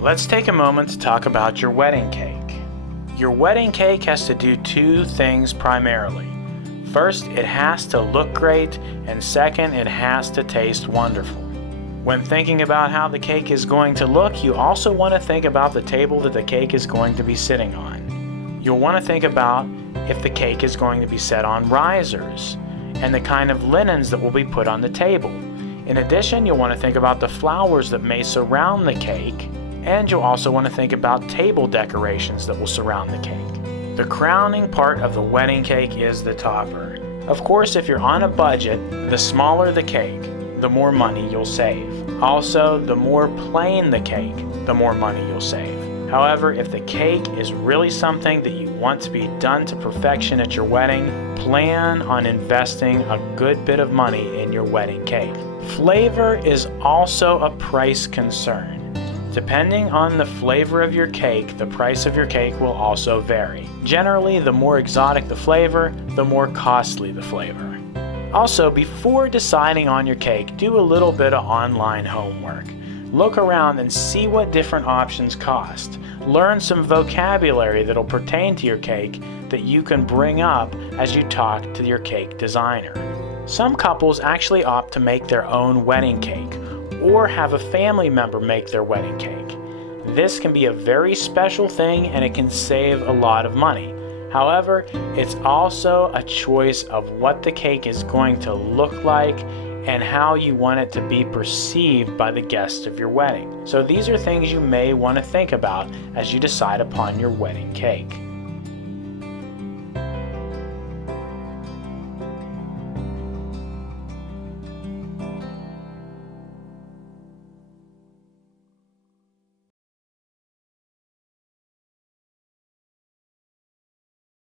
Let's take a moment to talk about your wedding cake. Your wedding cake has to do two things primarily. First, it has to look great, and second, it has to taste wonderful. When thinking about how the cake is going to look, you also want to think about the table that the cake is going to be sitting on. You'll want to think about if the cake is going to be set on risers, and the kind of linens that will be put on the table. In addition, you'll want to think about the flowers that may surround the cake, and you'll also want to think about table decorations that will surround the cake. The crowning part of the wedding cake is the topper. Of course, if you're on a budget, the smaller the cake, the more money you'll save. Also, the more plain the cake, the more money you'll save. However, if the cake is really something that you want to be done to perfection at your wedding, plan on investing a good bit of money in your wedding cake. Flavor is also a price concern. Depending on the flavor of your cake, the price of your cake will also vary. Generally, the more exotic the flavor, the more costly the flavor. Also, before deciding on your cake, do a little bit of online homework. Look around and see what different options cost. Learn some vocabulary that'll pertain to your cake that you can bring up as you talk to your cake designer. Some couples actually opt to make their own wedding cake, or have a family member make their wedding cake. This can be a very special thing and it can save a lot of money. However, it's also a choice of what the cake is going to look like and how you want it to be perceived by the guests of your wedding. So these are things you may want to think about as you decide upon your wedding cake.